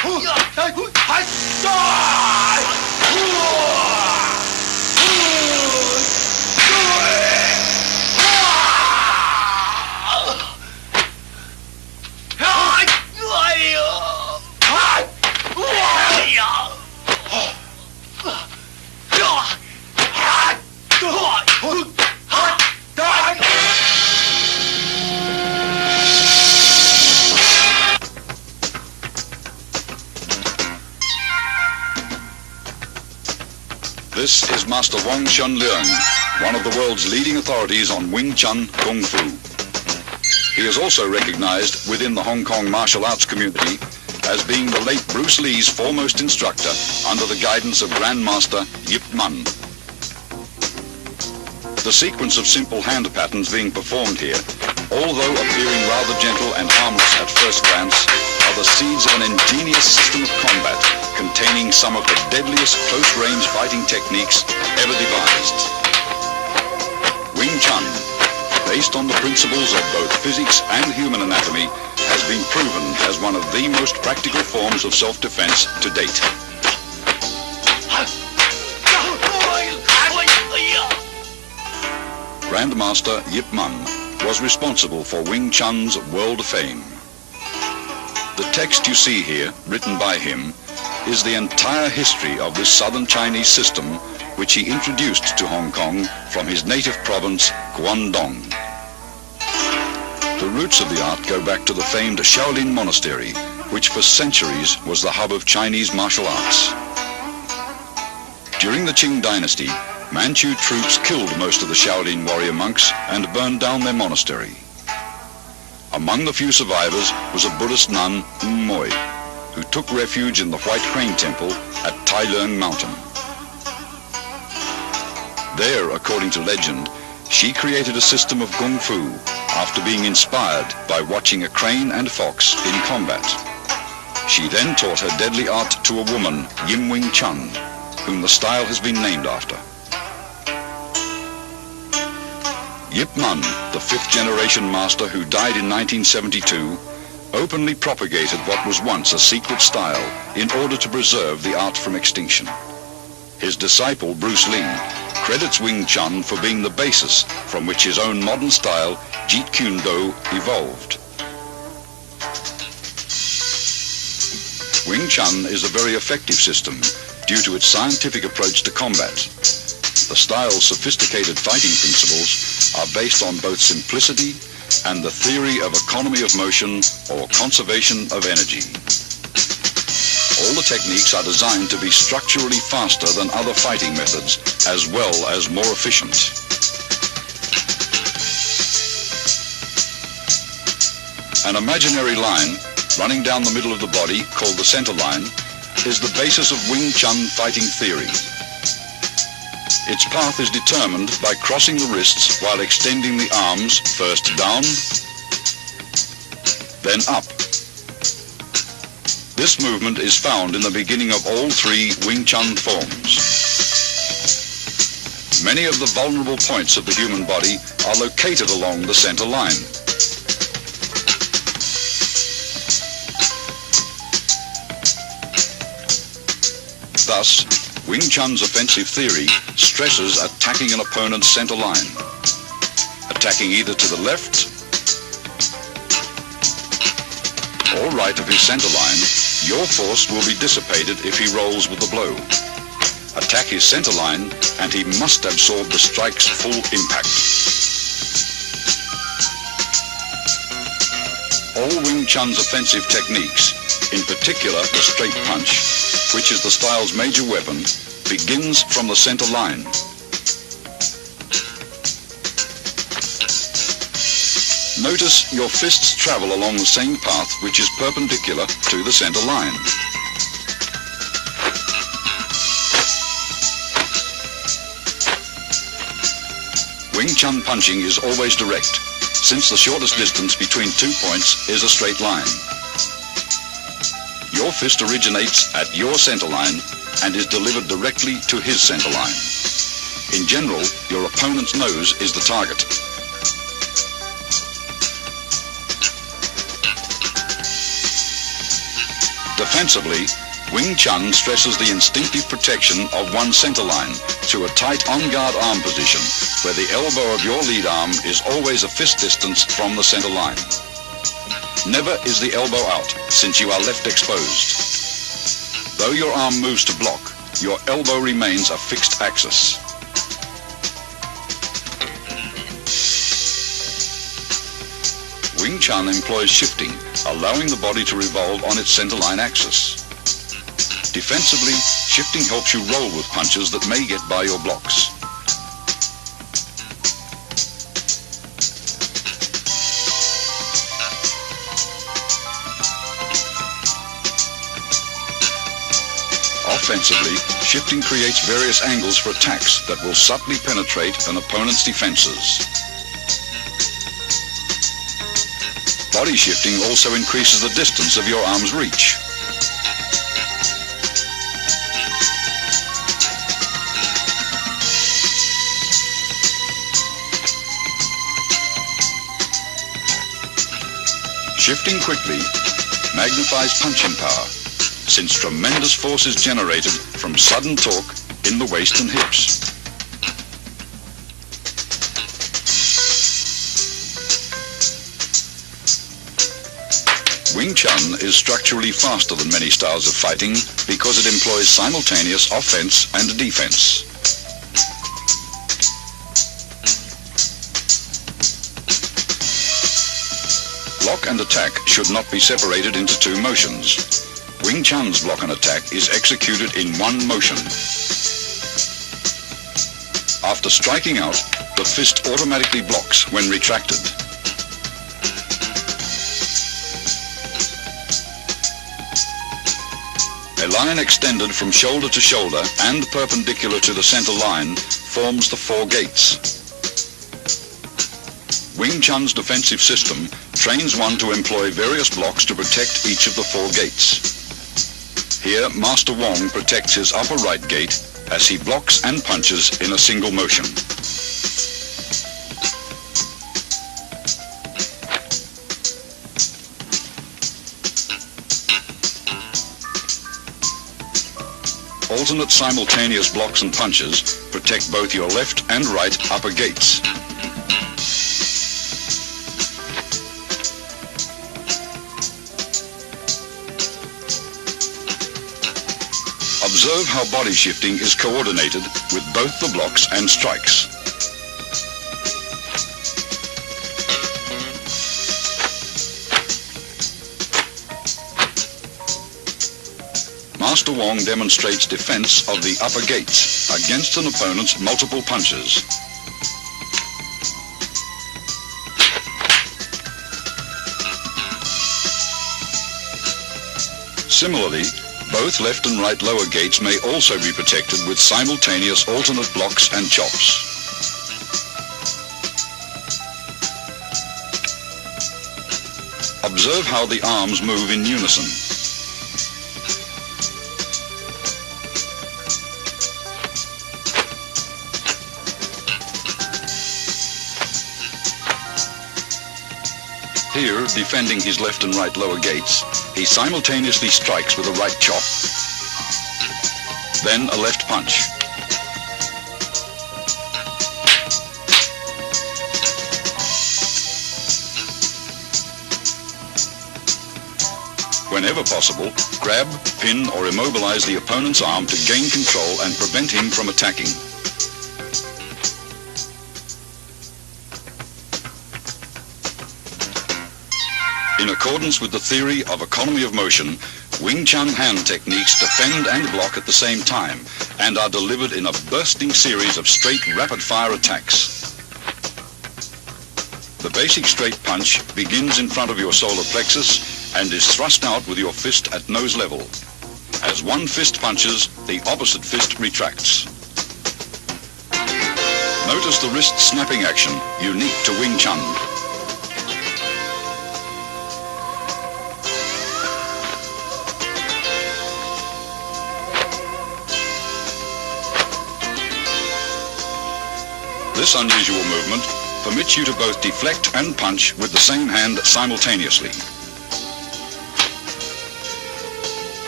This is Master Wong Chun Leung, one of the world's leading authorities on Wing Chun Kung Fu. He is also recognized within the Hong Kong martial arts community as being the late Bruce Lee's foremost instructor under the guidance of Grandmaster Yip Man. The sequence of simple hand patterns being performed here, although appearing rather gentle and harmless at first glance, are the seeds of an ingenious system of combat containing some of the deadliest close-range fighting techniques ever devised. Wing Chun, based on the principles of both physics and human anatomy, has been proven as one of the most practical forms of self-defense to date. Grandmaster Yip Man was responsible for Wing Chun's world fame. The text you see here, written by him, is the entire history of this southern Chinese system which he introduced to Hong Kong from his native province, Guangdong. The roots of the art go back to the famed Shaolin Monastery, which for centuries was the hub of Chinese martial arts. During the Qing dynasty, Manchu troops killed most of the Shaolin warrior monks and burned down their monastery. Among the few survivors was a Buddhist nun, Moy, who took refuge in the White Crane Temple at Tai Leung Mountain. There, according to legend, she created a system of Kung Fu after being inspired by watching a crane and fox in combat. She then taught her deadly art to a woman, Yim Wing Chun, whom the style has been named after. Yip Man, the fifth-generation master who died in 1972, openly propagated what was once a secret style in order to preserve the art from extinction. His disciple, Bruce Lee, credits Wing Chun for being the basis from which his own modern style, Jeet Kune Do, evolved. Wing Chun is a very effective system due to its scientific approach to combat. The style's sophisticated fighting principles are based on both simplicity and the theory of economy of motion or conservation of energy. All the techniques are designed to be structurally faster than other fighting methods, as well as more efficient. An imaginary line running down the middle of the body, called the center line, is the basis of Wing Chun fighting theory. Its path is determined by crossing the wrists while extending the arms first down, then up. This movement is found in the beginning of all three Wing Chun forms. Many of the vulnerable points of the human body are located along the center line. Thus, Wing Chun's offensive theory stresses attacking an opponent's center line. Attacking either to the left or right of his center line, your force will be dissipated if he rolls with the blow. Attack his center line and he must absorb the strike's full impact. All Wing Chun's offensive techniques, in particular the straight punch, which is the style's major weapon, begins from the center line. Notice your fists travel along the same path which is perpendicular to the center line. Wing Chun punching is always direct, since the shortest distance between 2 points is a straight line. Your fist originates at your center line and is delivered directly to his center line. In general, your opponent's nose is the target. Defensively, Wing Chun stresses the instinctive protection of one's center line to a tight on-guard arm position, where the elbow of your lead arm is always a fist distance from the center line. Never is the elbow out, since you are left exposed. Though your arm moves to block, your elbow remains a fixed axis. Wing Chun employs shifting, allowing the body to revolve on its center line axis. Defensively, shifting helps you roll with punches that may get by your blocks. Offensively, shifting creates various angles for attacks that will subtly penetrate an opponent's defenses. Body shifting also increases the distance of your arm's reach. Shifting quickly magnifies punching power, since tremendous force is generated from sudden torque in the waist and hips. Wing Chun is structurally faster than many styles of fighting because it employs simultaneous offense and defense. Block and attack should not be separated into two motions. Wing Chun's block and attack is executed in one motion. After striking out, the fist automatically blocks when retracted. A line extended from shoulder to shoulder and perpendicular to the center line forms the four gates. Wing Chun's defensive system trains one to employ various blocks to protect each of the four gates. Here, Master Wong protects his upper right gate as he blocks and punches in a single motion. Alternate simultaneous blocks and punches protect both your left and right upper gates. Observe how body shifting is coordinated with both the blocks and strikes. Master Wong demonstrates defense of the upper gates against an opponent's multiple punches. Similarly, both left and right lower gates may also be protected with simultaneous alternate blocks and chops. Observe how the arms move in unison. Here, defending his left and right lower gates, he simultaneously strikes with a right chop, then a left punch. Whenever possible, grab, pin, or immobilize the opponent's arm to gain control and prevent him from attacking. In accordance with the theory of economy of motion, Wing Chun hand techniques defend and block at the same time and are delivered in a bursting series of straight rapid-fire attacks. The basic straight punch begins in front of your solar plexus and is thrust out with your fist at nose level. As one fist punches, the opposite fist retracts. Notice the wrist snapping action, unique to Wing Chun. This unusual movement permits you to both deflect and punch with the same hand simultaneously.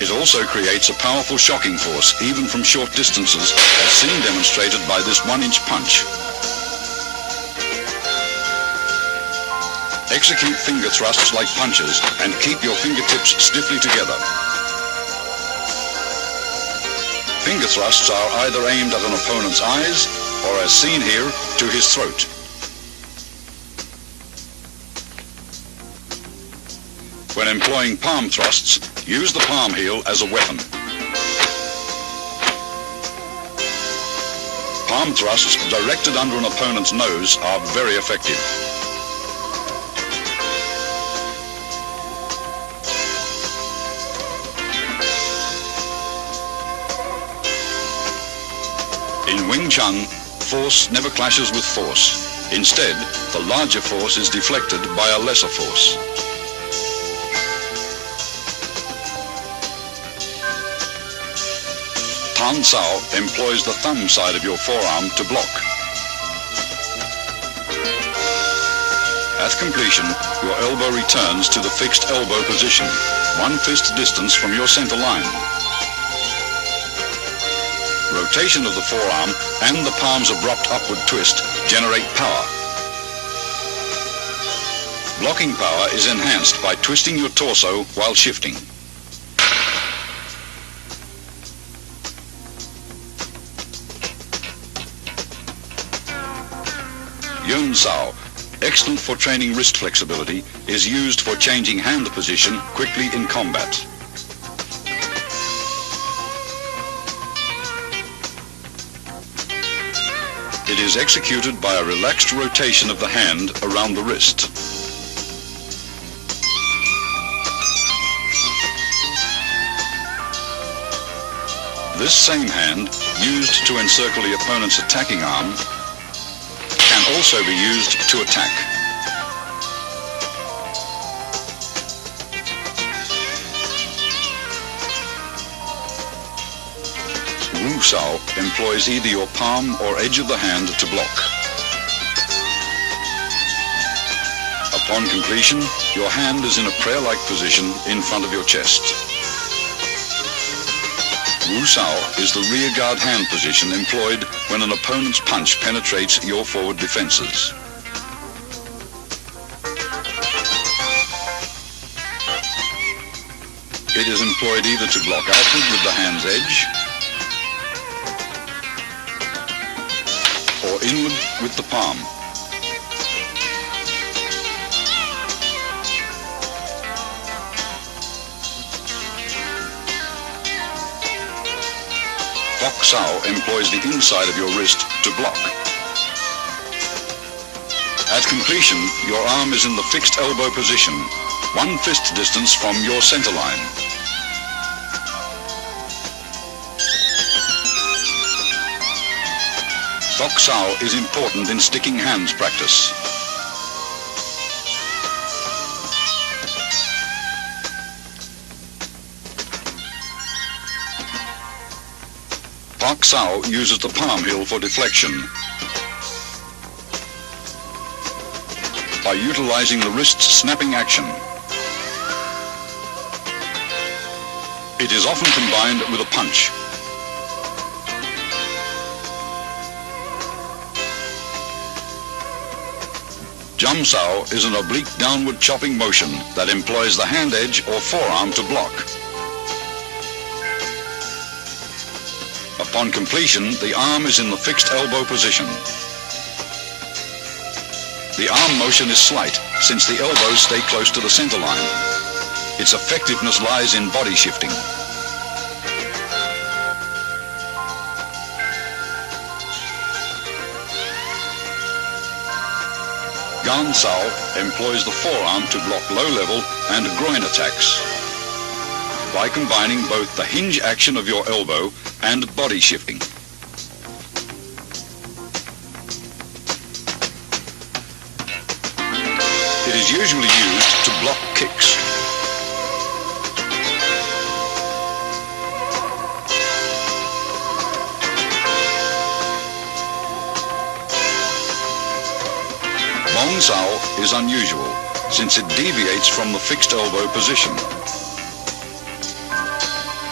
It also creates a powerful shocking force, even from short distances, as seen demonstrated by this 1-inch punch. Execute finger thrusts like punches and keep your fingertips stiffly together. Finger thrusts are either aimed at an opponent's eyes or, as seen here, to his throat. When employing palm thrusts, use the palm heel as a weapon. Palm thrusts directed under an opponent's nose are very effective. In Wing Chun, force never clashes with force. Instead, the larger force is deflected by a lesser force. Tan Sao employs the thumb side of your forearm to block. At completion, your elbow returns to the fixed elbow position, 1 fist distance from your center line. Rotation of the forearm and the palm's abrupt upward twist generate power. Blocking power is enhanced by twisting your torso while shifting. Yun Sao, excellent for training wrist flexibility, is used for changing hand position quickly in combat. It is executed by a relaxed rotation of the hand around the wrist. This same hand, used to encircle the opponent's attacking arm, can also be used to attack. Wu Sao employs either your palm or edge of the hand to block. Upon completion, your hand is in a prayer-like position in front of your chest. Wu Sao is the rear guard hand position employed when an opponent's punch penetrates your forward defenses. It is employed either to block outward with the hand's edge or inward with the palm. Fok Sao employs the inside of your wrist to block. At completion, your arm is in the fixed elbow position, 1 fist distance from your center line. Fok Sao is important in sticking hands practice. Fok Sao uses the palm heel for deflection. By utilizing the wrist's snapping action. It is often combined with a punch. Chum Sao is an oblique downward chopping motion that employs the hand edge or forearm to block. Upon completion, the arm is in the fixed elbow position. The arm motion is slight, since the elbows stay close to the center line. Its effectiveness lies in body shifting. Gan Sao employs the forearm to block low-level and groin attacks by combining both the hinge action of your elbow and body shifting. It is usually used to block kicks. Bong Sao is unusual since it deviates from the fixed elbow position.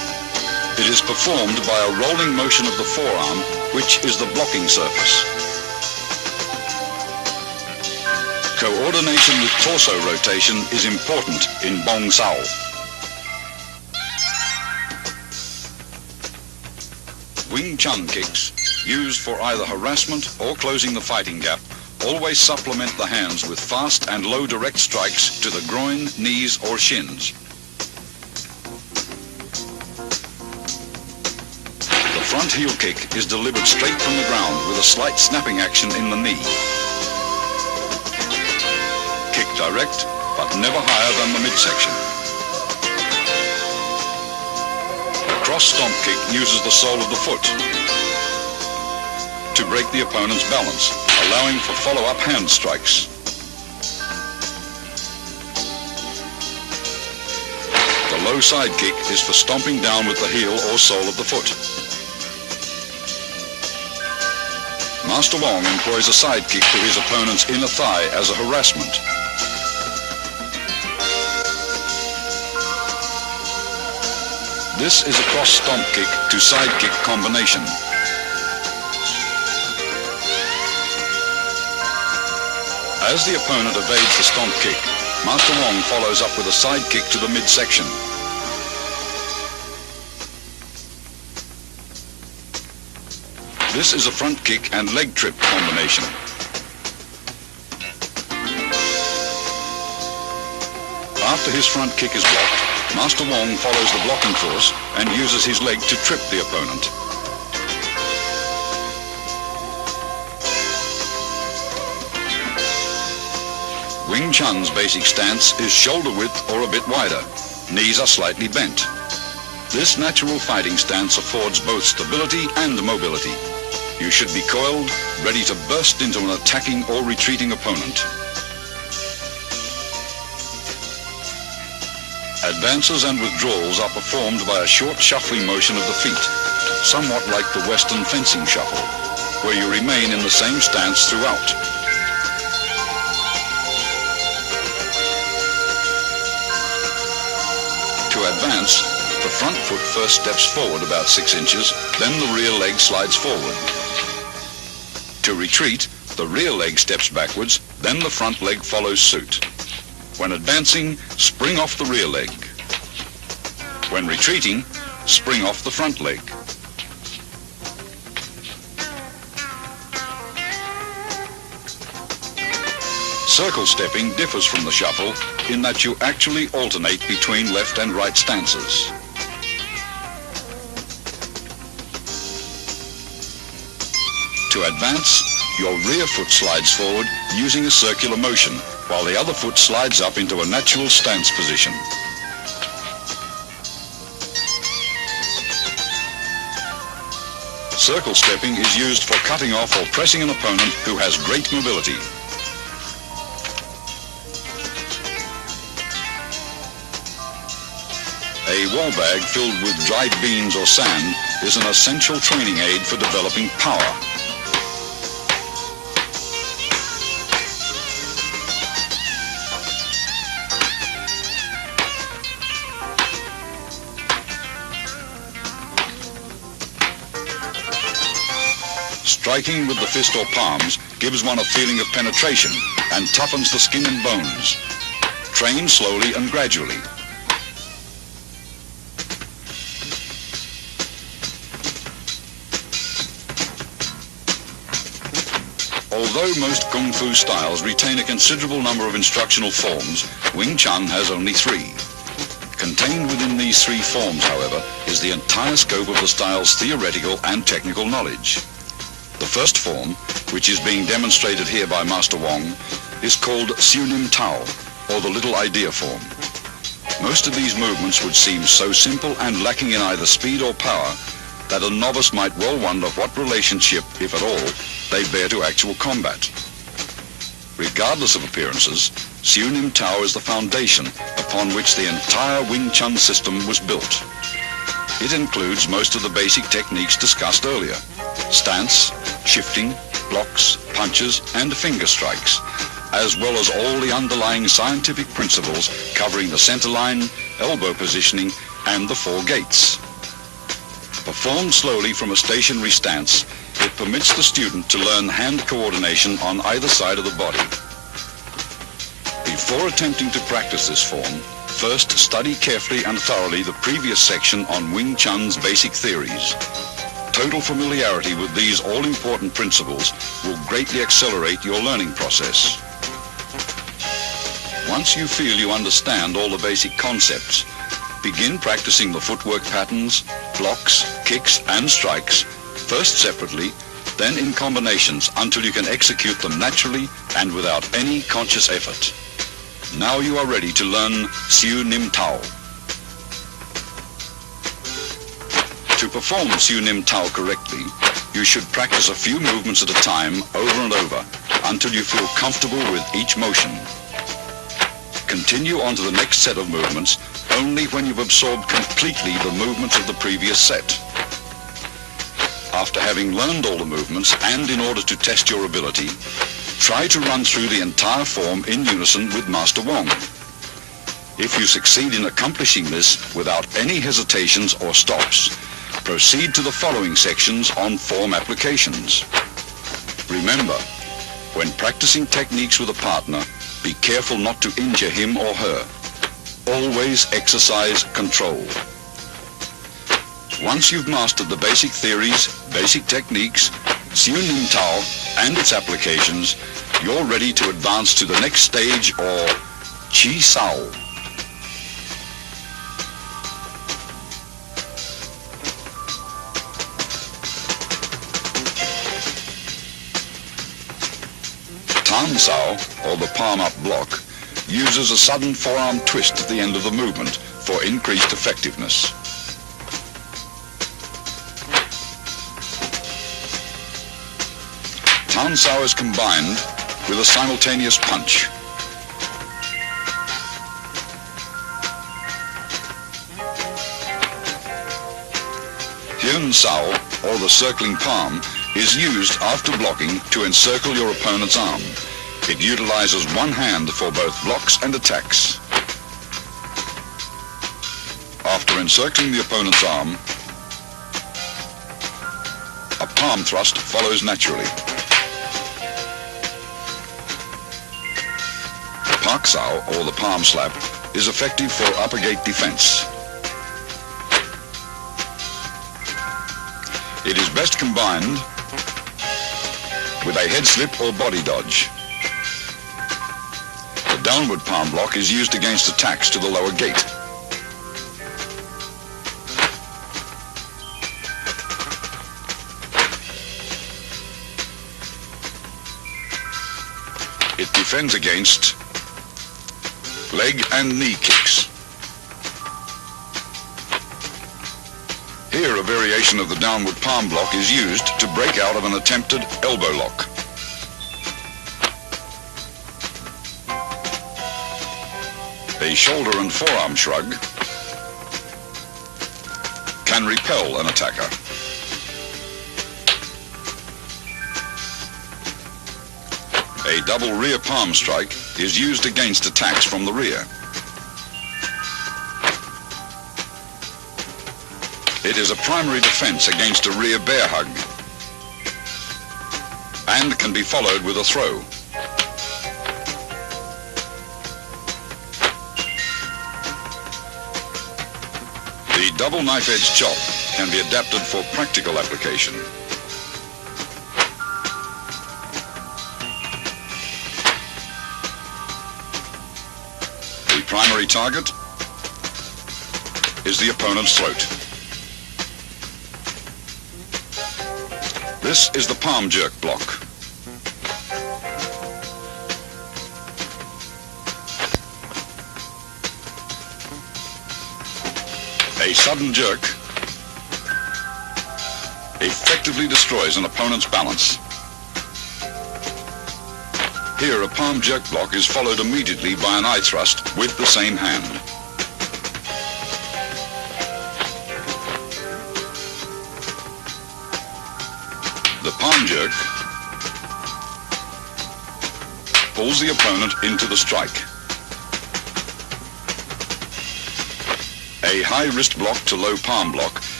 It is performed by a rolling motion of the forearm, which is the blocking surface. Coordination with torso rotation is important in Bong Sao. Wing Chun kicks, used for either harassment or closing the fighting gap, always supplement the hands with fast and low direct strikes to the groin, knees or shins. The front heel kick is delivered straight from the ground with a slight snapping action in the knee. Kick direct, but never higher than the midsection. A cross stomp kick uses the sole of the foot to break the opponent's balance, allowing for follow-up hand strikes. The low side kick is for stomping down with the heel or sole of the foot. Master Wong employs a side kick to his opponent's inner thigh as a harassment. This is a cross stomp kick to side kick combination. As the opponent evades the stomp kick, Master Wong follows up with a side kick to the midsection. This is a front kick and leg trip combination. After his front kick is blocked, Master Wong follows the blocking force and uses his leg to trip the opponent. Wing Chun's basic stance is shoulder width or a bit wider. Knees are slightly bent. This natural fighting stance affords both stability and mobility. You should be coiled, ready to burst into an attacking or retreating opponent. Advances and withdrawals are performed by a short shuffling motion of the feet, somewhat like the Western fencing shuffle, where you remain in the same stance throughout. To advance, the front foot first steps forward about 6 inches, then the rear leg slides forward. To retreat, the rear leg steps backwards, then the front leg follows suit. When advancing, spring off the rear leg. When retreating, spring off the front leg. Circle stepping differs from the shuffle in that you actually alternate between left and right stances. To advance, your rear foot slides forward using a circular motion, while the other foot slides up into a natural stance position. Circle stepping is used for cutting off or pressing an opponent who has great mobility. A wall bag filled with dried beans or sand is an essential training aid for developing power. Striking with the fist or palms gives one a feeling of penetration and toughens the skin and bones. Train slowly and gradually. Although most Kung Fu styles retain a considerable number of instructional forms, Wing Chun has only 3. Contained within these 3 forms, however, is the entire scope of the style's theoretical and technical knowledge. The first form, which is being demonstrated here by Master Wong, is called Siu Nim Tao, or the Little Idea form. Most of these movements would seem so simple and lacking in either speed or power that a novice might well wonder what relationship, if at all, they bear to actual combat. Regardless of appearances, Siu Nim Tao is the foundation upon which the entire Wing Chun system was built. It includes most of the basic techniques discussed earlier: stance, shifting, blocks, punches, and finger strikes, as well as all the underlying scientific principles covering the center line, elbow positioning, and the 4 gates. Performed slowly from a stationary stance, it permits the student to learn hand coordination on either side of the body. Before attempting to practice this form, first study carefully and thoroughly the previous section on Wing Chun's basic theories. Total familiarity with these all-important principles will greatly accelerate your learning process. Once you feel you understand all the basic concepts, begin practicing the footwork patterns, blocks, kicks and strikes, first separately, then in combinations until you can execute them naturally and without any conscious effort. Now you are ready to learn Siu Nim Tao. To perform Siu Nim Tao correctly, you should practice a few movements at a time over and over until you feel comfortable with each motion. Continue on to the next set of movements only when you've absorbed completely the movements of the previous set. After having learned all the movements and in order to test your ability, try to run through the entire form in unison with Master Wong. If you succeed in accomplishing this without any hesitations or stops, proceed to the following sections on form applications. Remember, when practicing techniques with a partner, be careful not to injure him or her. Always exercise control. Once you've mastered the basic theories, basic techniques, Siu Nim Tao and its applications, you're ready to advance to the next stage, or Chi Sao. Tan Sao, or the palm-up block, uses a sudden forearm twist at the end of the movement for increased effectiveness. Tan Sao is combined with a simultaneous punch. Hyun Sao, or the circling palm, is used after blocking to encircle your opponent's arm. It utilizes one hand for both blocks and attacks. After encircling the opponent's arm, a palm thrust follows naturally. Pak Sao, or the palm slap, is effective for upper gate defense. It is best combined with a head slip or body dodge. The downward palm block is used against attacks to the lower gate. It defends against leg and knee kicks. Here, a variation of the downward palm block is used to break out of an attempted elbow lock. A shoulder and forearm shrug can repel an attacker. A double rear palm strike is used against attacks from the rear. It is a primary defense against a rear bear hug and can be followed with a throw. The double knife-edge chop can be adapted for practical application. The primary target is the opponent's throat. This is the palm jerk block. A sudden jerk effectively destroys an opponent's balance. Here, a palm jerk block is followed immediately by an eye thrust with the same hand. The palm jerk pulls the opponent into the strike. A high wrist block to low palm block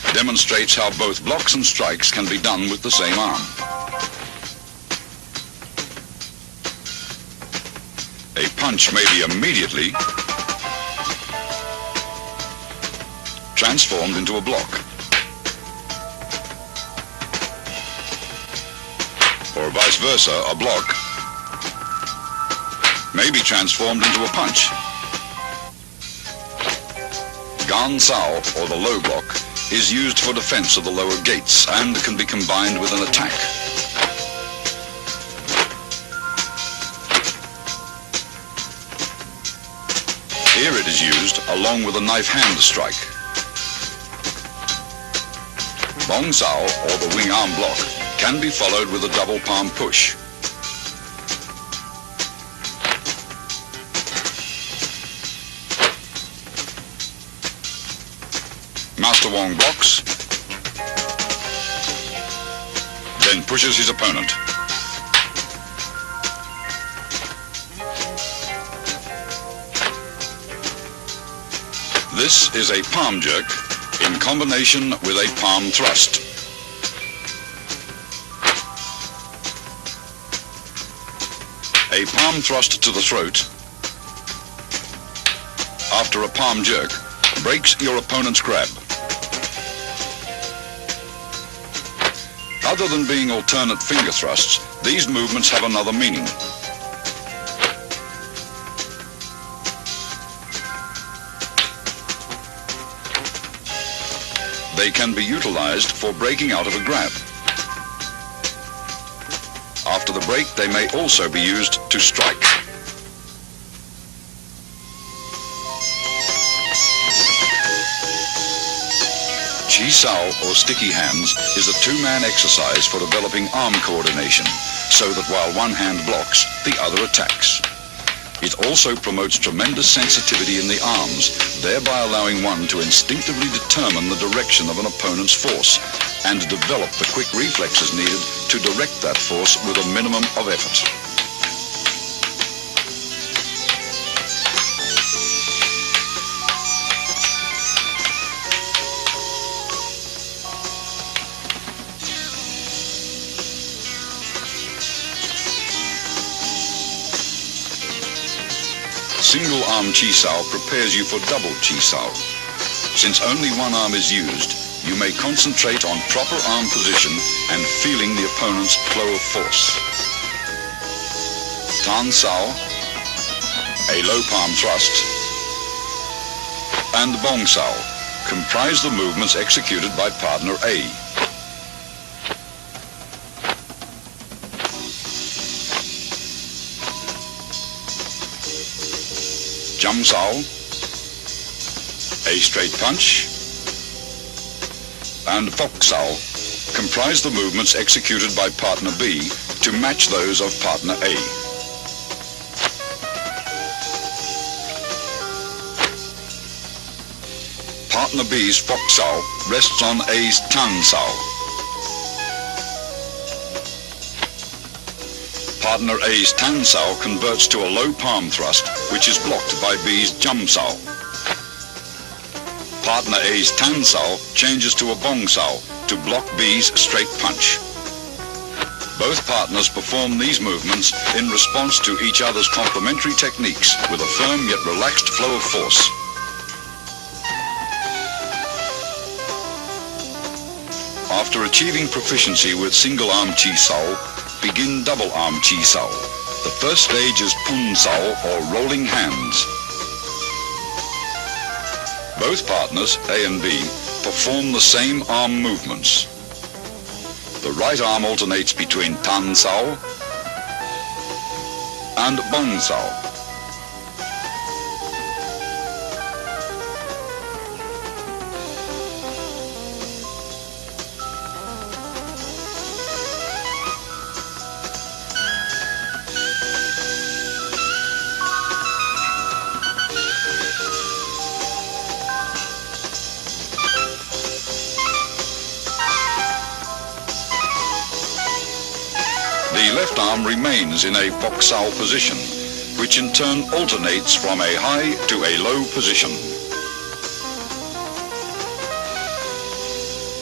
demonstrates how both blocks and strikes can be done with the same arm. A punch may be immediately transformed into a block, or vice versa, a block may be transformed into a punch. Gan Sao, or the low block, is used for defense of the lower gates and can be combined with an attack. Here it is used along with a knife hand strike. Bong Sao, or the wing arm block, can be followed with a double palm push. Master Wong blocks, then pushes his opponent. This is a palm jerk in combination with a palm thrust. A palm thrust to the throat after a palm jerk breaks your opponent's grab. Other than being alternate finger thrusts, these movements have another meaning. They can be utilized for breaking out of a grab. After the break, they may also be used to strike. Chi Sao, or sticky hands, is a two-man exercise for developing arm coordination, so that while one hand blocks, the other attacks. It also promotes tremendous sensitivity in the arms, thereby allowing one to instinctively determine the direction of an opponent's force and develop the quick reflexes needed to direct that force with a minimum of effort. Single arm Chi Sao prepares you for double Chi Sao. Since only one arm is used, you may concentrate on proper arm position and feeling the opponent's flow of force. Tan Sao, a low palm thrust, and Bong Sao comprise the movements executed by partner A. Chum Sao, a straight punch, and Fok Sao comprise the movements executed by partner B to match those of partner A. Partner B's Fok Sao rests on A's Tan Sao. Partner A's Tan Sao converts to a low palm thrust, which is blocked by B's Chum Sao. Partner A's Tan Sao changes to a Bong Sao to block B's straight punch. Both partners perform these movements in response to each other's complementary techniques with a firm yet relaxed flow of force. After achieving proficiency with single arm Chi Sao, begin double arm Chi Sao. The first stage is Pun Sao, or rolling hands. Both partners, A and B, perform the same arm movements. The right arm alternates between Tan Sao and Bong Sao. The left arm remains in a Fok Sao position, which in turn alternates from a high to a low position.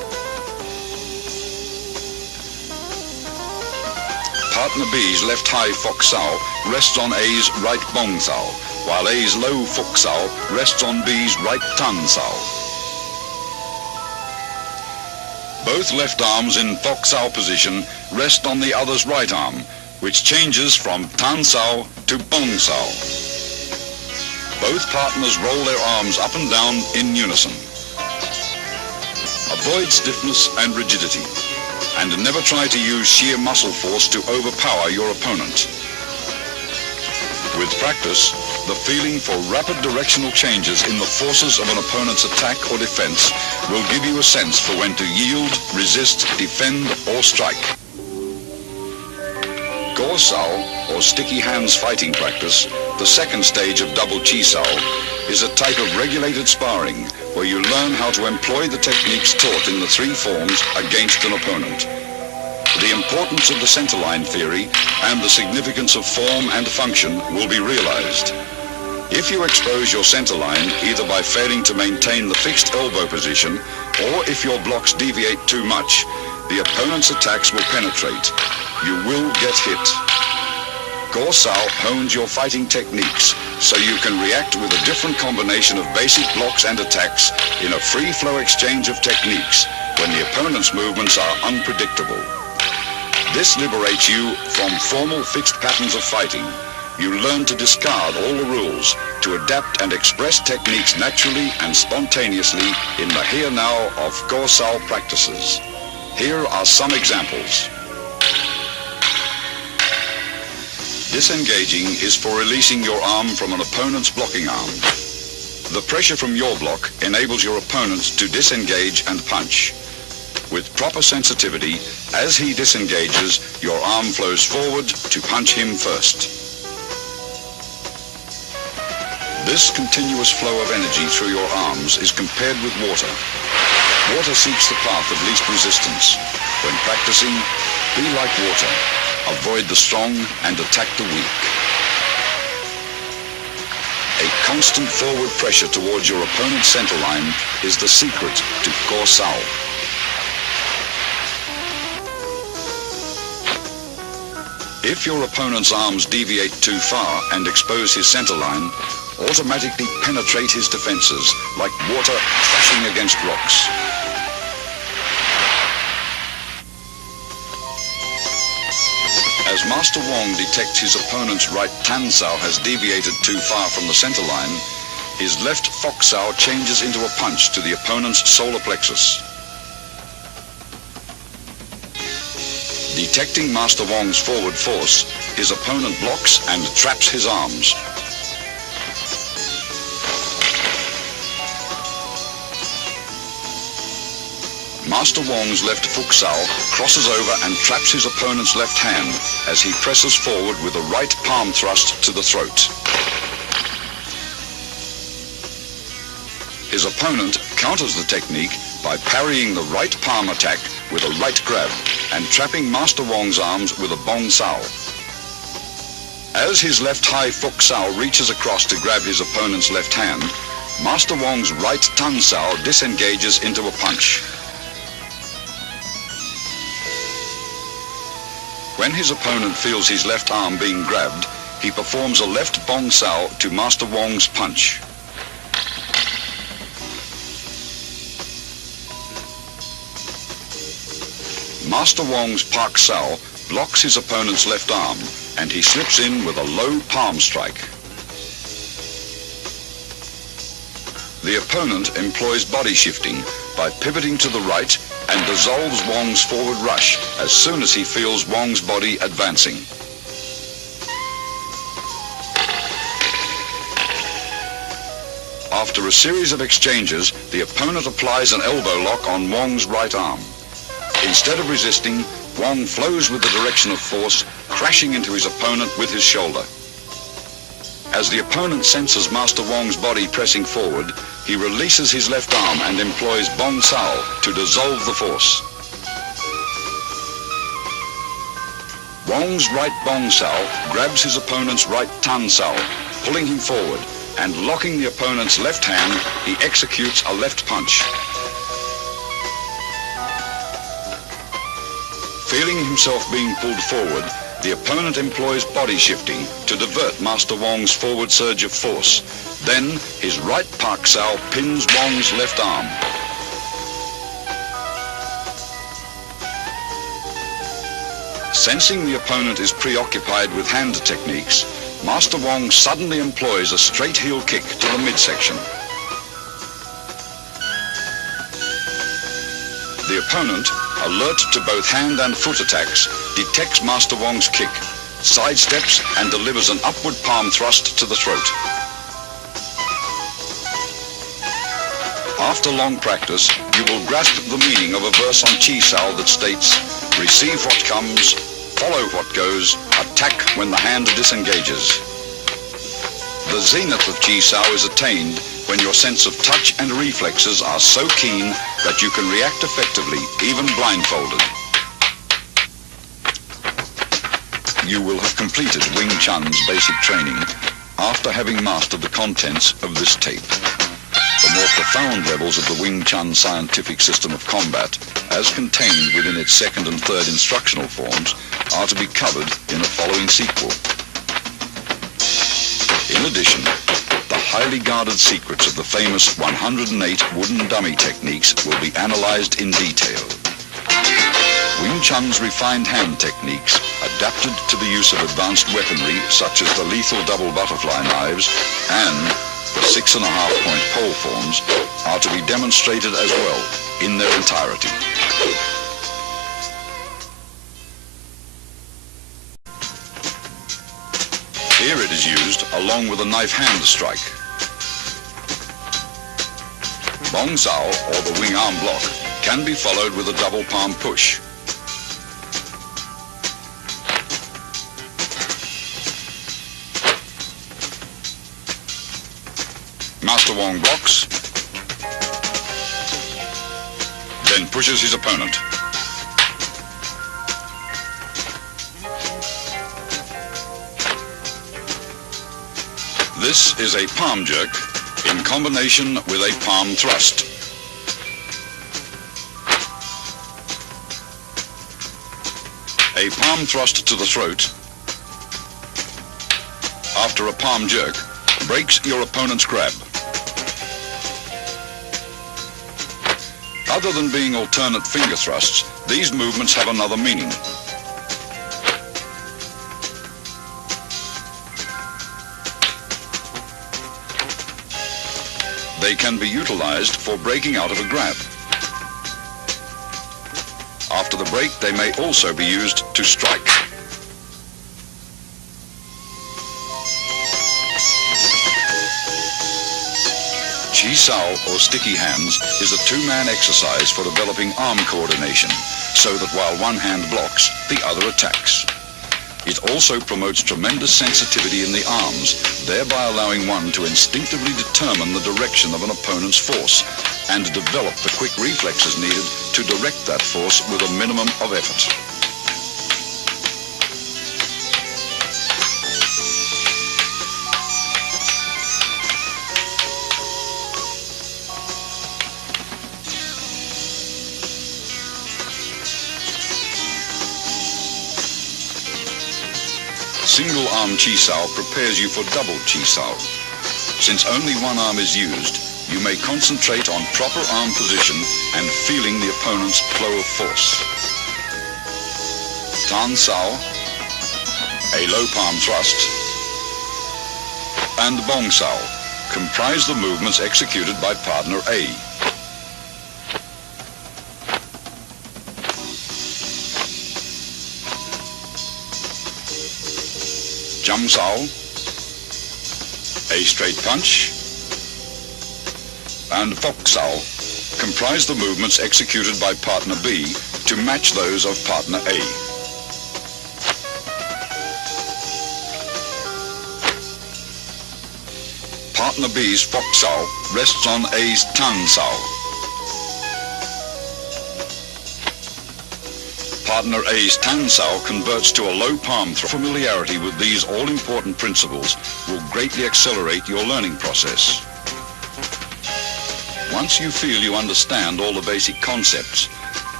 Partner B's left high Fok Sao rests on A's right Bong Sao, while A's low Fok Sao rests on B's right Tan Sao. Both left arms in Fok Sao position rest on the other's right arm, which changes from Tan Sao to Bong Sao. Both partners roll their arms up and down in unison. Avoid stiffness and rigidity, and never try to use sheer muscle force to overpower your opponent. With practice, the feeling for rapid directional changes in the forces of an opponent's attack or defense will give you a sense for when to yield, resist, defend, or strike. Go Sao, or sticky hands fighting practice, the second stage of double Chi Sao, is a type of regulated sparring where you learn how to employ the techniques taught in the three forms against an opponent. The importance of the centerline theory and the significance of form and function will be realized. If you expose your centerline either by failing to maintain the fixed elbow position or if your blocks deviate too much, the opponent's attacks will penetrate. You will get hit. Go Sao hones your fighting techniques so you can react with a different combination of basic blocks and attacks in a free-flow exchange of techniques when the opponent's movements are unpredictable. This liberates you from formal fixed patterns of fighting. You learn to discard all the rules, to adapt and express techniques naturally and spontaneously in the here-now of Go Sao practices. Here are some examples. Disengaging is for releasing your arm from an opponent's blocking arm. The pressure from your block enables your opponent to disengage and punch. With proper sensitivity, as he disengages, your arm flows forward to punch him first. This continuous flow of energy through your arms is compared with water. Water seeks the path of least resistance. When practicing, be like water. Avoid the strong and attack the weak. A constant forward pressure towards your opponent's centerline is the secret to Go Sao. If your opponent's arms deviate too far and expose his centerline, automatically penetrate his defenses like water crashing against rocks. As Master Wong detects his opponent's right Tan Sao has deviated too far from the centerline, his left Fok Sao changes into a punch to the opponent's solar plexus. Detecting Master Wong's forward force, his opponent blocks and traps his arms. Master Wong's left Fok Sao crosses over and traps his opponent's left hand as he presses forward with a right palm thrust to the throat. His opponent counters the technique by parrying the right palm attack with a right grab and trapping Master Wong's arms with a Bong Sao. As his left high Fok Sao reaches across to grab his opponent's left hand, Master Wong's right Tan Sao disengages into a punch. When his opponent feels his left arm being grabbed, he performs a left Bong Sao to Master Wong's punch. Master Wong's Pak Sao blocks his opponent's left arm and he slips in with a low palm strike. The opponent employs body shifting by pivoting to the right and dissolves Wong's forward rush as soon as he feels Wong's body advancing. After a series of exchanges, the opponent applies an elbow lock on Wong's right arm. Instead of resisting, Wong flows with the direction of force, crashing into his opponent with his shoulder. As the opponent senses Master Wong's body pressing forward, he releases his left arm and employs Bong Sao to dissolve the force. Wong's right Bong Sao grabs his opponent's right Tan Sao, pulling him forward, and locking the opponent's left hand, he executes a left punch. Feeling himself being pulled forward, the opponent employs body shifting to divert Master Wong's forward surge of force. Then his right Pak Sao pins Wong's left arm. Sensing the opponent is preoccupied with hand techniques, Master Wong suddenly employs a straight heel kick to the midsection. The opponent, alert to both hand and foot attacks, detects Master Wong's kick, sidesteps and delivers an upward palm thrust to the throat. After long practice, you will grasp the meaning of a verse on Chi Sao that states, "Receive what comes, follow what goes, attack when the hand disengages." The zenith of Chi Sao is attained when your sense of touch and reflexes are so keen that you can react effectively, even blindfolded. You will have completed Wing Chun's basic training after having mastered the contents of this tape. The more profound levels of the Wing Chun scientific system of combat, as contained within its second and third instructional forms, are to be covered in a following sequel. In addition, the highly guarded secrets of the famous 108 wooden dummy techniques will be analyzed in detail. Wing Chun's refined hand techniques, adapted to the use of advanced weaponry such as the lethal double butterfly knives and the 6.5-point pole forms, are to be demonstrated as well in their entirety. Here it is used along with a knife hand strike. Bong Sao, or the wing arm block, can be followed with a double palm push. Master Wong blocks, then pushes his opponent. This is a palm jerk in combination with a palm thrust. A palm thrust to the throat after a palm jerk breaks your opponent's grab. Other than being alternate finger thrusts, these movements have another meaning. They can be utilized for breaking out of a grab. After the break, they may also be used to strike. Chi Sao, or sticky hands, is a two-man exercise for developing arm coordination, so that while one hand blocks, the other attacks. It also promotes tremendous sensitivity in the arms, thereby allowing one to instinctively determine the direction of an opponent's force and develop the quick reflexes needed to direct that force with a minimum of effort. Single arm Chi Sao prepares you for double Chi Sao. Since only one arm is used, you may concentrate on proper arm position and feeling the opponent's flow of force. Tan Sao, a low palm thrust, and Bong Sao comprise the movements executed by partner A. Chum Sao, a straight punch, and Fok Sao comprise the movements executed by partner B to match those of partner A. Partner B's Fok Sao rests on A's Tan Sao. Partner A's Tan Sao converts to a low palm thrust. Familiarity with these all-important principles will greatly accelerate your learning process. Once you feel you understand all the basic concepts,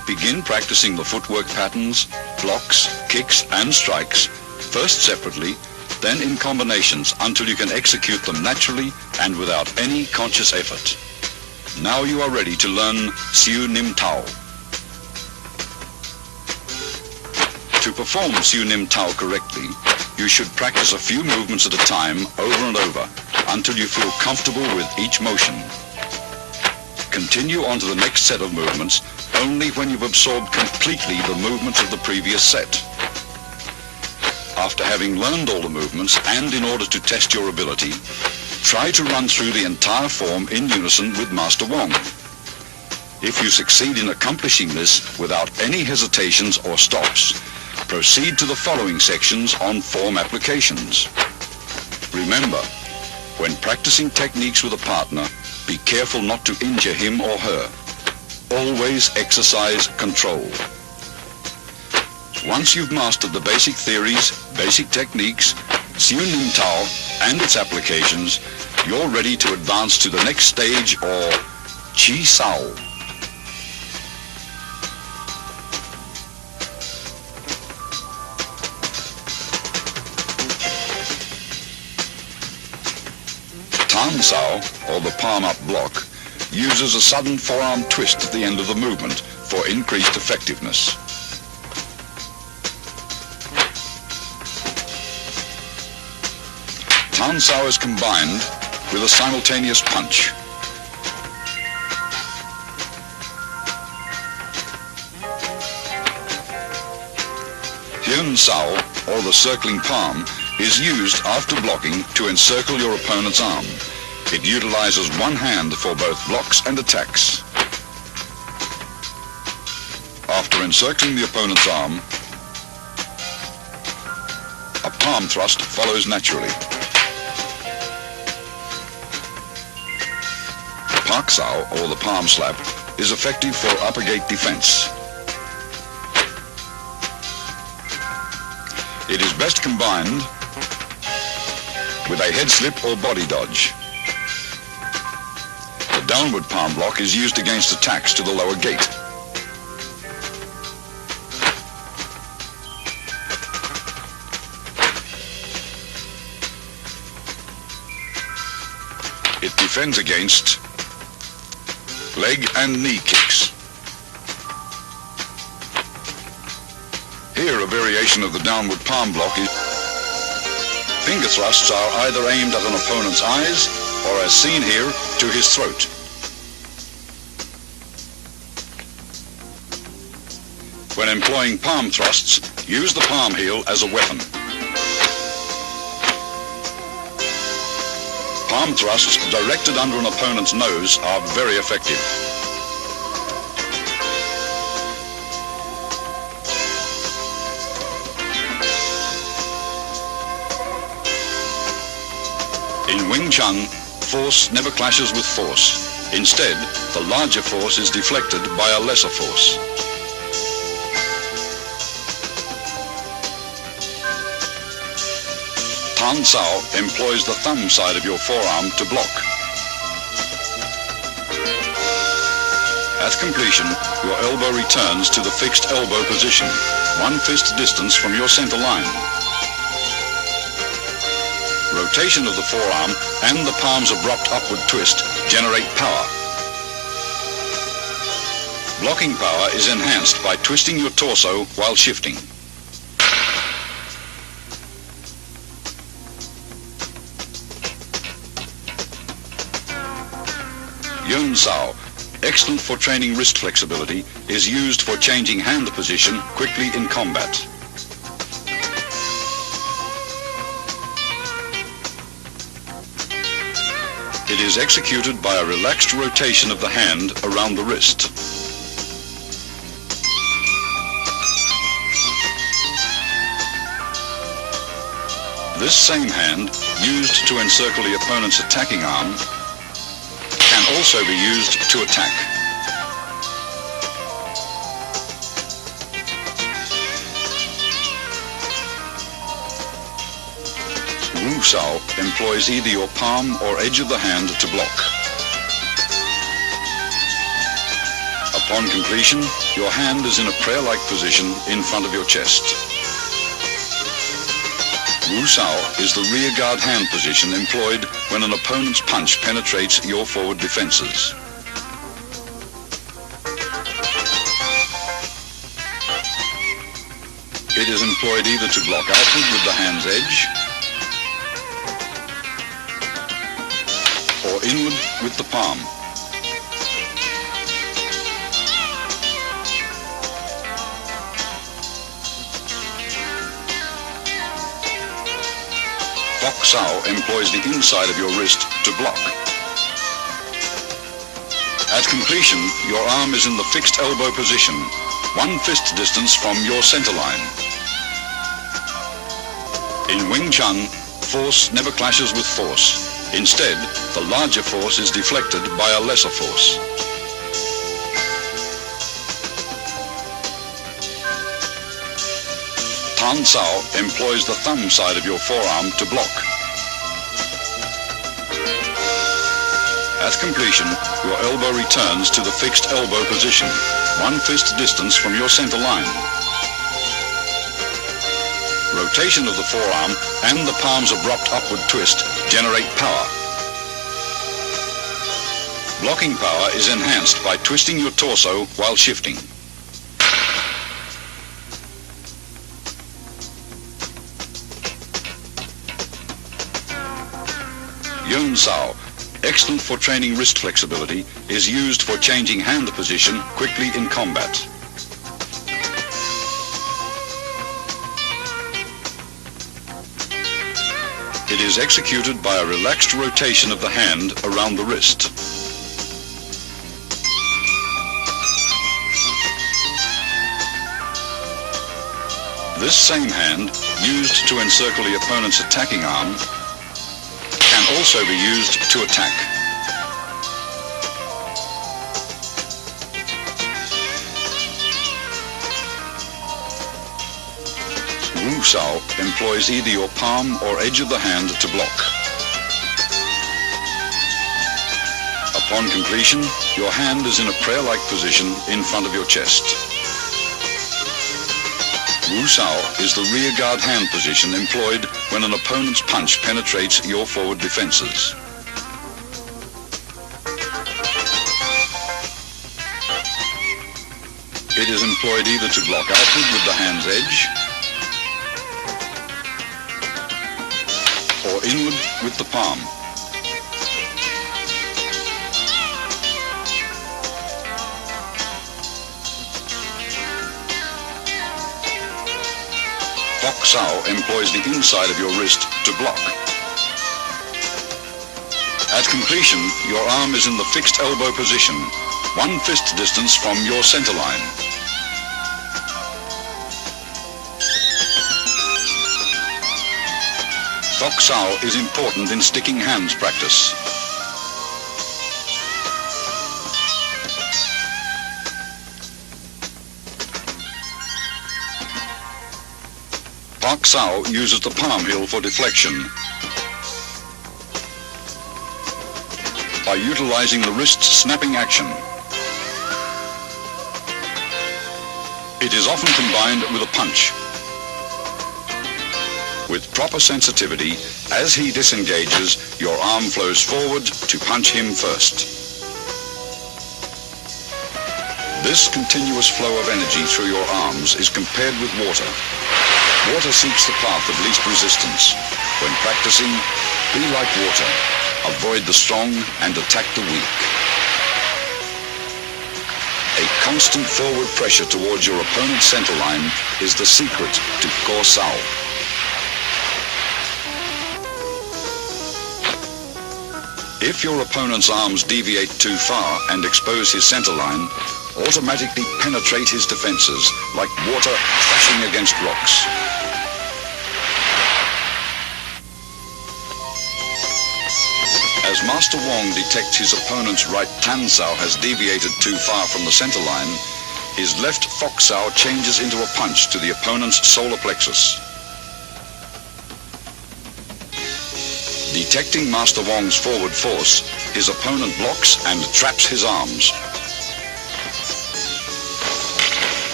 Begin practicing the footwork patterns, blocks, kicks and strikes, first separately, then in combinations until you can execute them naturally and without any conscious effort. Now you are ready to learn Siu Nim Tao. To perform Siu Nim Tao correctly, you should practice a few movements at a time over and over until you feel comfortable with each motion. Continue on to the next set of movements only when you've absorbed completely the movements of the previous set. After having learned all the movements and in order to test your ability, try to run through the entire form in unison with Master Wong. If you succeed in accomplishing this without any hesitations or stops, proceed to the following sections on form applications. Remember, when practicing techniques with a partner, be careful not to injure him or her. Always exercise control. Once you've mastered the basic theories, basic techniques, Siu Nim Tao and its applications, you're ready to advance to the next stage, or Chi Sao. Tan Sao, or the palm-up block, uses a sudden forearm twist at the end of the movement for increased effectiveness. Tan Sao is combined with a simultaneous punch. Hyun Sao, or the circling palm, is used after blocking to encircle your opponent's arm. It utilizes one hand for both blocks and attacks. After encircling the opponent's arm, a palm thrust follows naturally. Pak Sao, or the palm slap, is effective for upper gate defense. It is best combined with a head slip or body dodge. The downward palm block is used against attacks to the lower gate. It defends against leg and knee kicks. Here, a variation of the downward palm block is finger thrusts are either aimed at an opponent's eyes or, as seen here, to his throat. When employing palm thrusts, use the palm heel as a weapon. Palm thrusts directed under an opponent's nose are very effective. In Wing Chun, force never clashes with force. Instead, the larger force is deflected by a lesser force. Tan Sao employs the thumb side of your forearm to block. At completion, your elbow returns to the fixed elbow position, 1 fist distance from your center line. Rotation of the forearm and the palm's abrupt upward twist generate power. Blocking power is enhanced by twisting your torso while shifting. Yun Sao, excellent for training wrist flexibility, is used for changing hand position quickly in combat. It is executed by a relaxed rotation of the hand around the wrist. This same hand, used to encircle the opponent's attacking arm, can also be used to attack. Wu Sao employs either your palm or edge of the hand to block. A Upon completion, your hand is in a prayer-like position in front of your chest. Wu Sao is the rear guard hand position employed when an opponent's punch penetrates your forward defenses. It is employed either to block outward with the hand's edge or inward with the palm. Fok Sao employs the inside of your wrist to block. At completion, your arm is in the fixed elbow position, 1 fist distance from your center line. In Wing Chun, force never clashes with force. Instead, the larger force is deflected by a lesser force. Tan Sao employs the thumb side of your forearm to block. At completion, your elbow returns to the fixed elbow position, 1 fist distance from your center line. Rotation of the forearm and the palm's abrupt upward twist generate power. Blocking power is enhanced by twisting your torso while shifting. Yun Sao, excellent for training wrist flexibility, is used for changing hand position quickly in combat. It is executed by a relaxed rotation of the hand around the wrist. This same hand, used to encircle the opponent's attacking arm, can also be used to attack. Wu Sao employs either your palm or edge of the hand to block. Upon completion, your hand is in a prayer-like position in front of your chest. Wu Sao is the rear guard hand position employed when an opponent's punch penetrates your forward defenses. It is employed either to block outward with the hand's edge or inward with the palm. Fok Sao employs the inside of your wrist to block. At completion, your arm is in the fixed elbow position, 1 fist distance from your center line. Fok Sao is important in sticking hands practice. Fok Sao uses the palm heel for deflection by utilizing the wrist's snapping action. It is often combined with a punch. With proper sensitivity, as he disengages, your arm flows forward to punch him first. This continuous flow of energy through your arms is compared with water. Water seeks the path of least resistance. When practicing, be like water. Avoid the strong and attack the weak. A constant forward pressure towards your opponent's center line is the secret to Ko Sao. If your opponent's arms deviate too far and expose his center line, automatically penetrate his defenses like water crashing against rocks. As Master Wong detects his opponent's right Tan Sao has deviated too far from the center line, his left Fok Sao changes into a punch to the opponent's solar plexus. Detecting Master Wong's forward force, his opponent blocks and traps his arms.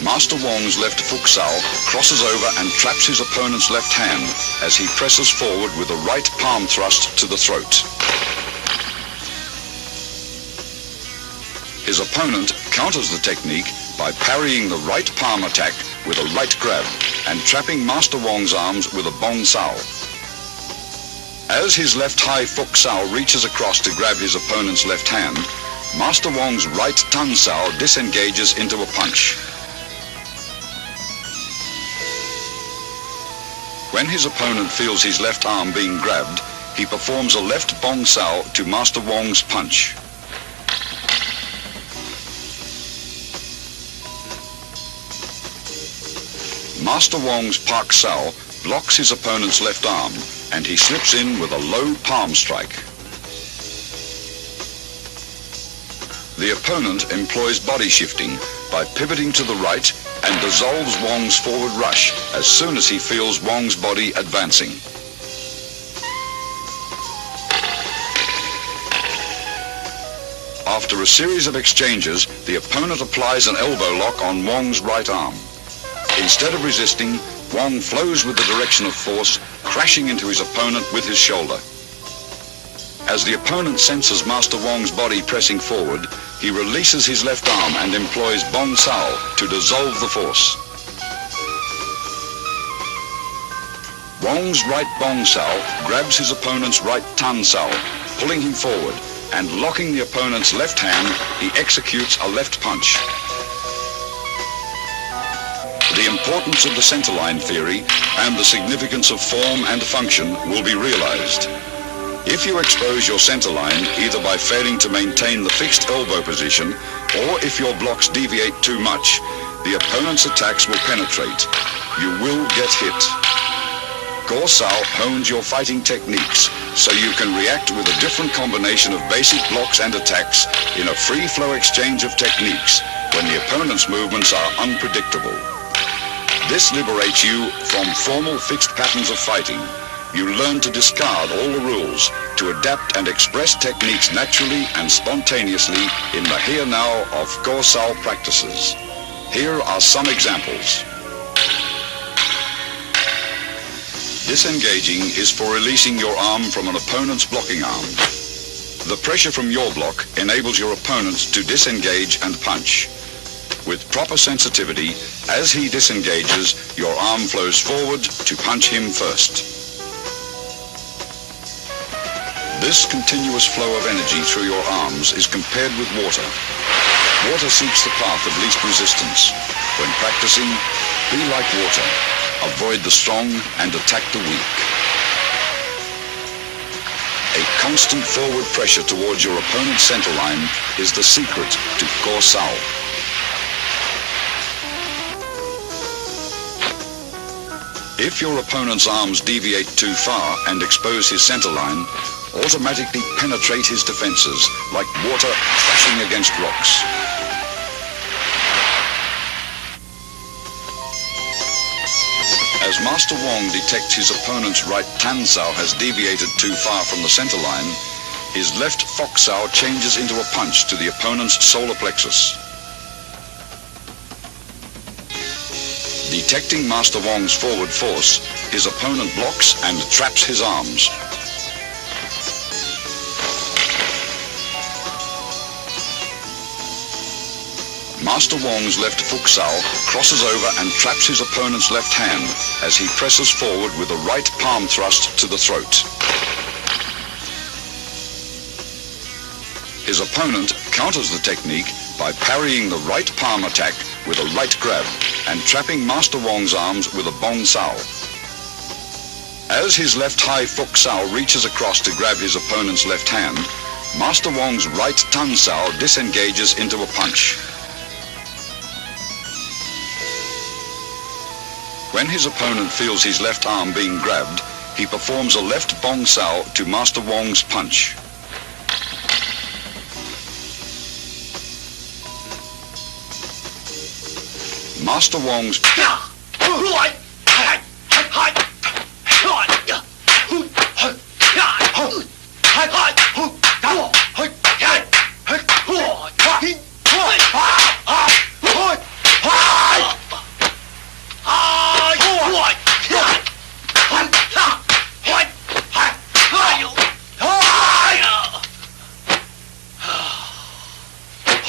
Master Wong's left futsal crosses over and traps his opponent's left hand as he presses forward with a right palm thrust to the throat. His opponent counters the technique by parrying the right palm attack with a right grab and trapping Master Wong's arms with a bong sao. As his left high futsal reaches across to grab his opponent's left hand, Master Wong's right tan sao disengages into a punch. When his opponent feels his left arm being grabbed, he performs a left bong sao to Master Wong's punch. Master Wong's pak sao blocks his opponent's left arm, and he slips in with a low palm strike. The opponent employs body shifting by pivoting to the right and dissolves Wong's forward rush as soon as he feels Wong's body advancing. After a series of exchanges, the opponent applies an elbow lock on Wong's right arm. Instead of resisting, Wong flows with the direction of force, crashing into his opponent with his shoulder. As the opponent senses Master Wong's body pressing forward, he releases his left arm and employs bong sao to dissolve the force. Wong's right bong sao grabs his opponent's right tan sao, pulling him forward, and locking the opponent's left hand, he executes a left punch. The importance of the centerline theory and the significance of form and function will be realized. If you expose your centerline either by failing to maintain the fixed elbow position or if your blocks deviate too much, the opponent's attacks will penetrate. You will get hit. Gor Sao hones your fighting techniques so you can react with a different combination of basic blocks and attacks in a free-flow exchange of techniques when the opponent's movements are unpredictable. This liberates you from formal fixed patterns of fighting. You learn to discard all the rules, to adapt and express techniques naturally and spontaneously in the here-now of Gor Sao practices. Here are some examples. Disengaging is for releasing your arm from an opponent's blocking arm. The pressure from your block enables your opponent to disengage and punch. With proper sensitivity, as he disengages, your arm flows forward to punch him first. This continuous flow of energy through your arms is compared with water. Water seeks the path of least resistance. When practicing, be like water. Avoid the strong and attack the weak. A constant forward pressure towards your opponent's centerline is the secret to Gor Sao. If your opponent's arms deviate too far and expose his centerline, automatically penetrate his defenses like water crashing against rocks. As Master Wong detects his opponent's right tan sao has deviated too far from the centerline, his left fox sao changes into a punch to the opponent's solar plexus. Detecting Master Wong's forward force, his opponent blocks and traps his arms. Master Wong's left futsal crosses over and traps his opponent's left hand as he presses forward with a right palm thrust to the throat. His opponent counters the technique by parrying the right palm attack with a right grab and trapping Master Wong's arms with a bong sao. As his left high futsal reaches across to grab his opponent's left hand, Master Wong's right tan sao disengages into a punch. When his opponent feels his left arm being grabbed, he performs a left bong sao to Master Wong's punch. Master Wong's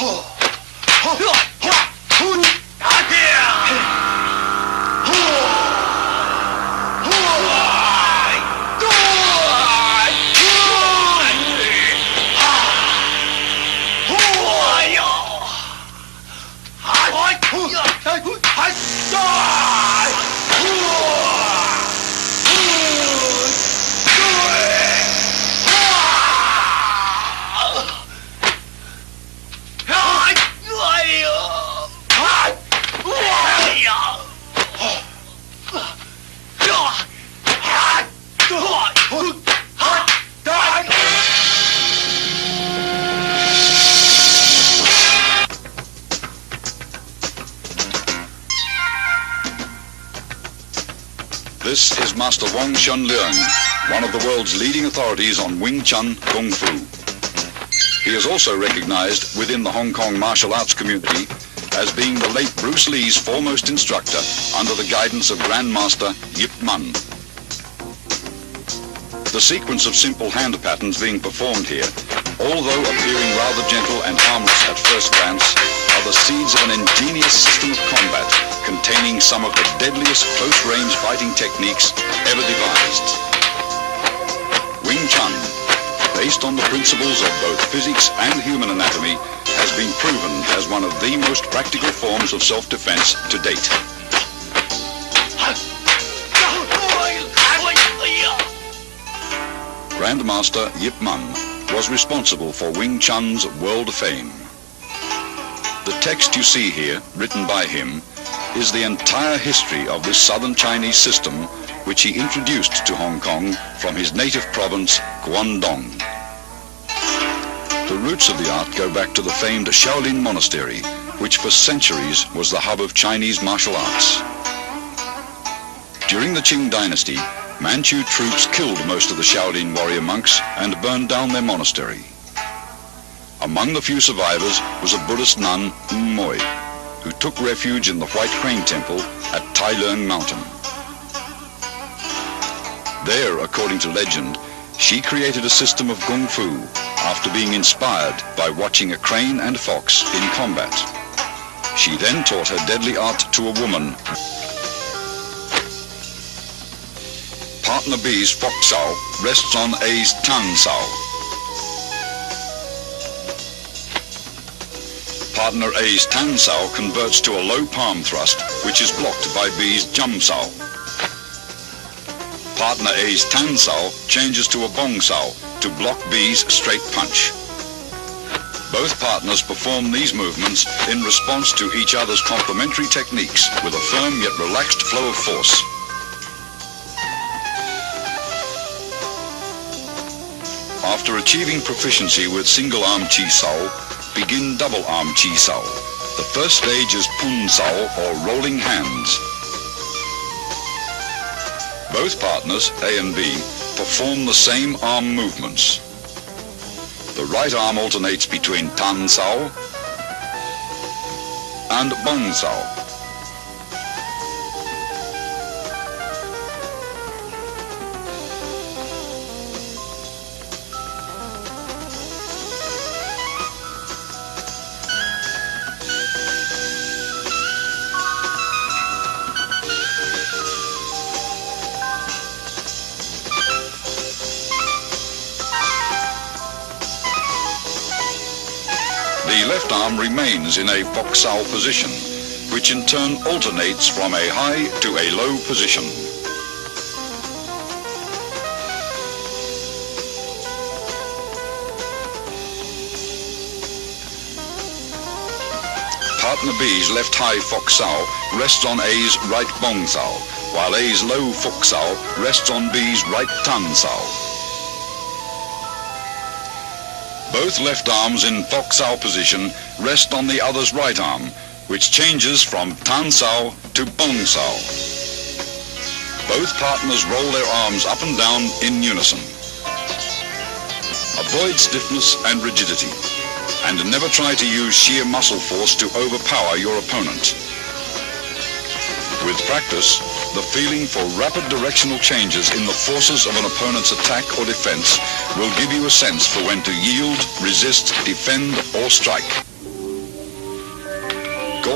This is Master Wong Shun Leung, one of the world's leading authorities on Wing Chun Kung Fu. He is also recognized within the Hong Kong martial arts community as being the late Bruce Lee's foremost instructor under the guidance of Grandmaster Yip Man. The sequence of simple hand patterns being performed here, although appearing rather gentle and harmless at first glance, are the seeds of an ingenious system of combat containing some of the deadliest close-range fighting techniques ever devised. Wing Chun, based on the principles of both physics and human anatomy, has been proven as one of the most practical forms of self-defense to date. Grandmaster Yip Man was responsible for Wing Chun's world fame. The text you see here, written by him, is the entire history of this southern Chinese system which he introduced to Hong Kong from his native province, Guangdong. The roots of the art go back to the famed Shaolin Monastery, which for centuries was the hub of Chinese martial arts. During the Qing dynasty, Manchu troops killed most of the Shaolin warrior monks and burned down their monastery. Among the few survivors was a Buddhist nun, Moi, who took refuge in the White Crane Temple at Tai Leung Mountain. There, according to legend, she created a system of Kung Fu after being inspired by watching a crane and fox in combat. She then taught her deadly art to a woman. Partner B's Fox Sao rests on A's Tan Sao. Partner A's Tan Sao converts to a low palm thrust, which is blocked by B's Jum Sao. Partner A's Tan Sao changes to a Bong Sao to block B's straight punch. Both partners perform these movements in response to each other's complementary techniques with a firm yet relaxed flow of force. After achieving proficiency with single arm Chi Sao, begin double arm Chi Sao. The first stage is Pun Sao, or rolling hands. Both partners, A and B, perform the same arm movements. The right arm alternates between Tan Sao and Bong Sao. The left arm remains in a Fox Sao position, which in turn alternates from a high to a low position. Partner B's left high Fox Sao rests on A's right Bong Sao, while A's low Fox Sao rests on B's right Tan Sao. Both left arms in Fox Sao position rest on the other's right arm, which changes from Tan Sao to Bong Sao. Both partners roll their arms up and down in unison. Avoid stiffness and rigidity, and never try to use sheer muscle force to overpower your opponent. With practice, the feeling for rapid directional changes in the forces of an opponent's attack or defense will give you a sense for when to yield, resist, defend, or strike.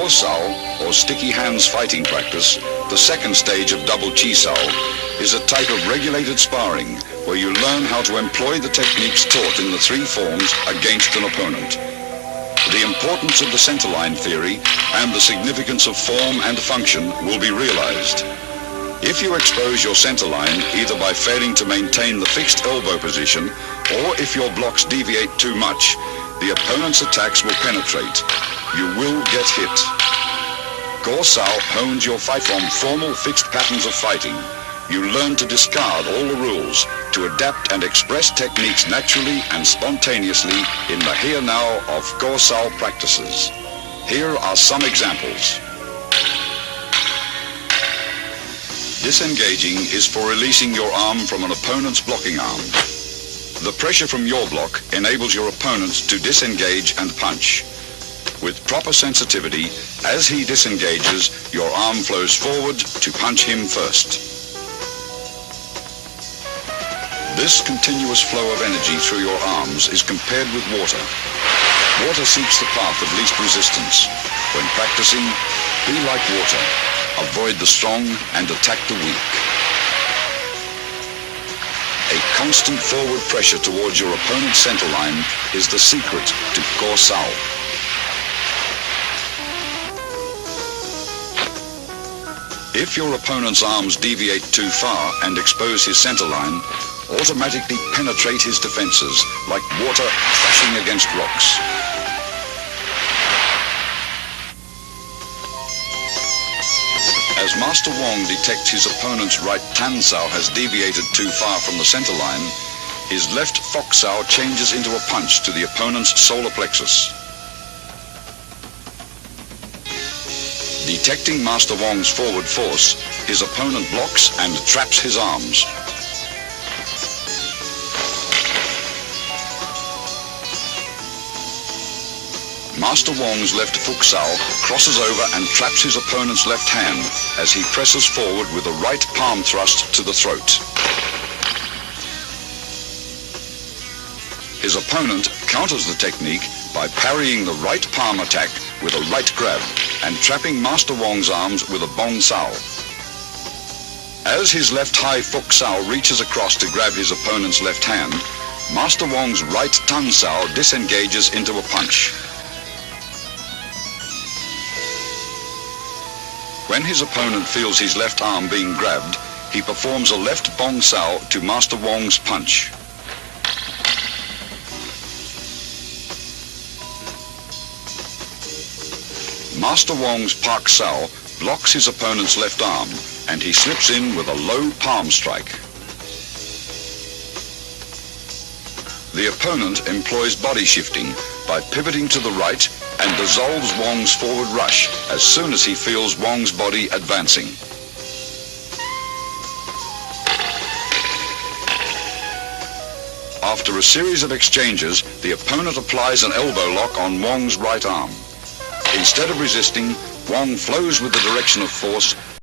Go Sao, or sticky hands fighting practice, the second stage of double chi sao, is a type of regulated sparring where you learn how to employ the techniques taught in the three forms against an opponent. The importance of the centerline theory and the significance of form and function will be realized. If you expose your centerline either by failing to maintain the fixed elbow position or if your blocks deviate too much, the opponent's attacks will penetrate. You will get hit. Go Sao hones your fight from formal fixed patterns of fighting. You learn to discard all the rules, to adapt and express techniques naturally and spontaneously in the here-now of Go Sao practices. Here are some examples. Disengaging is for releasing your arm from an opponent's blocking arm. The pressure from your block enables your opponent to disengage and punch. With proper sensitivity, as he disengages, your arm flows forward to punch him first. This continuous flow of energy through your arms is compared with water. Water seeks the path of least resistance. When practicing, be like water. Avoid the strong and attack the weak. A constant forward pressure towards your opponent's centerline is the secret to Go Sao. If your opponent's arms deviate too far and expose his centerline, automatically penetrate his defenses like water crashing against rocks. As Master Wong detects his opponent's right Tan Sao has deviated too far from the centerline, his left Fox Sao changes into a punch to the opponent's solar plexus. Detecting Master Wong's forward force, his opponent blocks and traps his arms. Master Wong's left Fook Sao crosses over and traps his opponent's left hand as he presses forward with a right palm thrust to the throat. His opponent counters the technique by parrying the right palm attack with a right grab and trapping Master Wong's arms with a Bong Sao. As his left high Fook Sao reaches across to grab his opponent's left hand, Master Wong's right Tan Sao disengages into a punch. When his opponent feels his left arm being grabbed, he performs a left Bong Sao to Master Wong's punch. Master Wong's Pak Sao blocks his opponent's left arm and he slips in with a low palm strike. The opponent employs body shifting by pivoting to the right and dissolves Wong's forward rush as soon as he feels Wong's body advancing. After a series of exchanges, the opponent applies an elbow lock on Wong's right arm. Instead of resisting, Wong flows with the direction of force